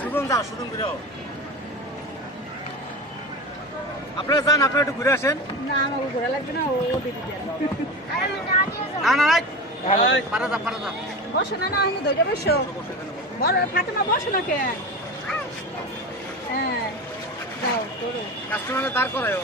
শুভম দা শুভম বিরাও আপনারা যান আপনারা একটু ঘুরে আসেন। না না পারা যা পারা যা। বসো না না আমি ধৈর্য বসো। ফাতেমা বসো না কেন? হ্যাঁ যাও কাস্টমারে দাঁড় করায়